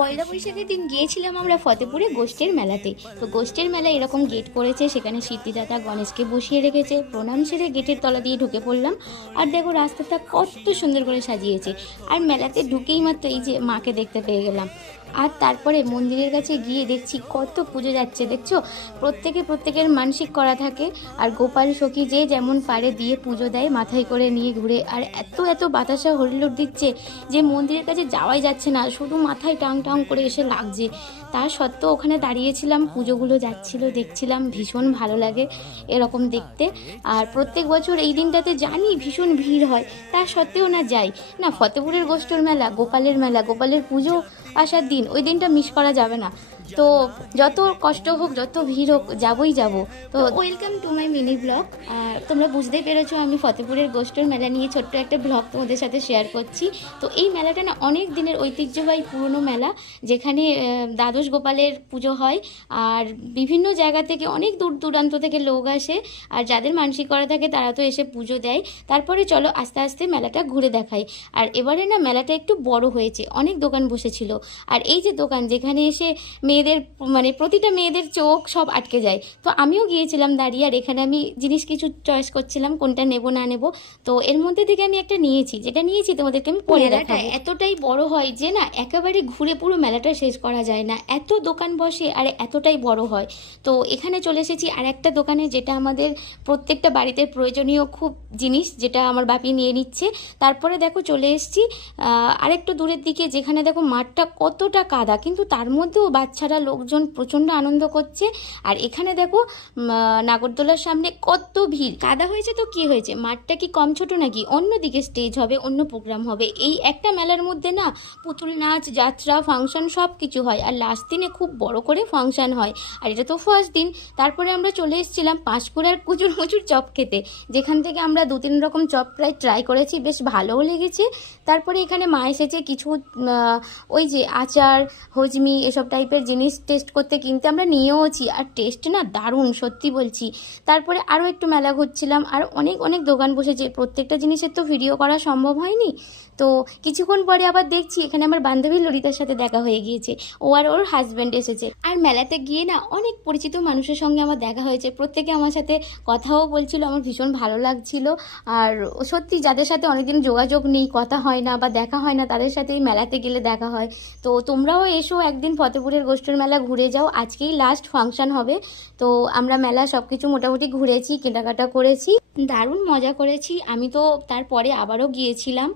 পয়লা বৈশাখের দিন গিয়েছিলাম আমরা ফতেপুরে গোষ্ঠীর মেলাতে। তো গোষ্ঠীর মেলা এরকম গেট করেছে, সেখানে সিদ্ধিদাতা গণেশকে বসিয়ে রেখেছে। প্রণাম সেরে গেটের তলা দিয়ে ঢুকে পড়লাম। আর দেখো রাস্তাটা কত সুন্দর করে সাজিয়েছে। আর মেলাতে ঢুকেই মাত্র এই যে মাকে দেখতে পেয়ে গেলাম। আর তারপরে মন্দিরের কাছে গিয়ে দেখছি কত পুজো যাচ্ছে, দেখছো? প্রত্যেকের মানসিক করা থাকে। আর গোপাল সখী যে যেমন পারে দিয়ে পুজো দেয়, মাথায় করে নিয়ে ঘুরে। আর এত এত বাতাসা হরিলুট দিচ্ছে যে মন্দিরের কাছে যাওয়াই যাচ্ছে না, শুধু মাথায় টাং টাং করে এসে লাগছে। তা সত্ত্বেও ওখানে দাঁড়িয়েছিলাম, পুজোগুলো যাচ্ছিল, দেখছিলাম। ভীষণ ভালো লাগে এরকম দেখতে। আর প্রত্যেক বছর এই দিনটাতে জানি ভীষণ ভিড় হয়, তা সত্ত্বেও না যাই না। ফতেপুরের গোষ্ঠীর মেলা, গোপালের পুজো আসার দিন, ওই দিনটা মিস করা যাবে না। তো যত কষ্ট হোক, যত ভিড় হোক, যাবই যাব। তো welcome to my mini blog. আর তোমরা বুঝতেই পেরেছো আমি ফতেপুরের গোষ্ঠীর মেলা নিয়ে ছোট্ট একটা ব্লগ তোমাদের সাথে শেয়ার করছি। তো এই মেলাটা না অনেক দিনের ঐতিহ্যবাহী পুরনো মেলা, যেখানে দ্বাদশ গোপালের পুজো হয়। আর বিভিন্ন জায়গা থেকে, অনেক দূর দূরান্ত থেকে লোক আসে। আর যাদের মানসিক করা থাকে তারা তো এসে পুজো দেয়। তারপরে চলো আস্তে আস্তে মেলাটা ঘুরে দেখাই। আর এবারে না মেলাটা একটু বড় হয়েছে, অনেক দোকান বসেছিল। আর এই যে দোকান, যেখানে এসে মেয়েদের প্রতিটা মেয়েদের চোখ সব আটকে যায়। তো আমিও গিয়েছিলাম দাঁড়িয়ে, আর এখানে আমি জিনিস কিছু চয়েস করছিলাম কোনটা নেব না নেব। তো এর মধ্যে থেকে আমি একটা নিয়েছি, যেটা নিয়েছি তোমাদেরকে আমি পরে দেখাবো। এতটাই বড় হয় যে না একেবারে ঘুরে পুরো মেলাটা শেষ করা যায় না, এত দোকান বসে আর এতটাই বড় হয়। তো এখানে চলে এসেছি আর একটা দোকানে, যেটা আমাদের প্রত্যেকটা বাড়িতে প্রয়োজনীয় খুব জিনিস, যেটা আমার বাপি নিয়ে নিচ্ছে। তারপরে দেখো চলে এসেছি আরেকটু দূরের দিকে, যেখানে দেখো মাঠটা কতটা কাদা, কিন্তু তার মধ্যেও বাচ্চারা, লোকজন প্রচণ্ড আনন্দ করছে। আর এখানে দেখো নাগরদোলার সামনে কত ভিড়। কাদা হয়েছে তো কি হয়েছে, মাঠটা কি কম ছোট নাকি? অন্যদিকে স্টেজ হবে, অন্য প্রোগ্রাম হবে। এই একটা মেলার মধ্যে না পুতুল নাচ, যাত্রা, ফাংশন সব কিছু হয়। আর লাস্ট দিনে খুব বড় করে ফাংশন হয়। আর এটা তো ফার্স্ট দিন। তারপরে আমরা চলে এসেছিলাম পাঁশকুড়ার কুচুর মুচুর চপ খেতে, যেখান থেকে আমরা 2-3 রকম চপ প্রায় ট্রাই করেছি, বেশ ভালোও লেগেছে। তারপরে এখানে মা এসেছে কিছু ওই যে আচার, হজমি, এসব টাইপের জিনিস টেস্ট করতে, কিনতে আমরা নিয়েওছি। আর টেস্ট না দারুণ, সত্যি বলছি। তারপরে আরও একটু মেলা ঘুরছিলাম, আর অনেক অনেক দোকান বসেছে। প্রত্যেকটা জিনিসের তো ভিডিও করা সম্ভব হয়নি। তো কিছুক্ষণ পরে আবার দেখছি এখানে আমার বান্ধবী ললিতার সাথে দেখা হয়ে গিয়েছে। ও আর ওর হাজব্যান্ড এসেছে। আর মেলাতে গিয়ে না অনেক পরিচিত মানুষের সঙ্গে আমার দেখা হয়েছে, প্রত্যেকে আমার সাথে কথাও বলছিল, আমার ভীষণ ভালো লাগছিল। আর সত্যি যাদের সাথে অনেকদিন যোগাযোগ নেই, কথা হয় না বা দেখা হয় না, তাদের সাথে এই মেলাতে গেলে দেখা হয়। তো তোমরাও এসো একদিন, ফতেপুরের গোষ্ঠীর মেলা ঘুরে যাও। আজকেই লাস্ট ফাংশন হবে। তো আমরা মেলা সব কিছু মোটামুটি ঘুরেছি, কেনাকাটা করেছি, দারুণ মজা করেছি। আমি তো তারপরে আবারও গিয়েছিলাম,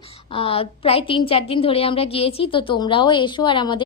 প্রায় 3-4 দিন ধরে আমরা গিয়েছি। তো তোমরাও এসো আর আমাদের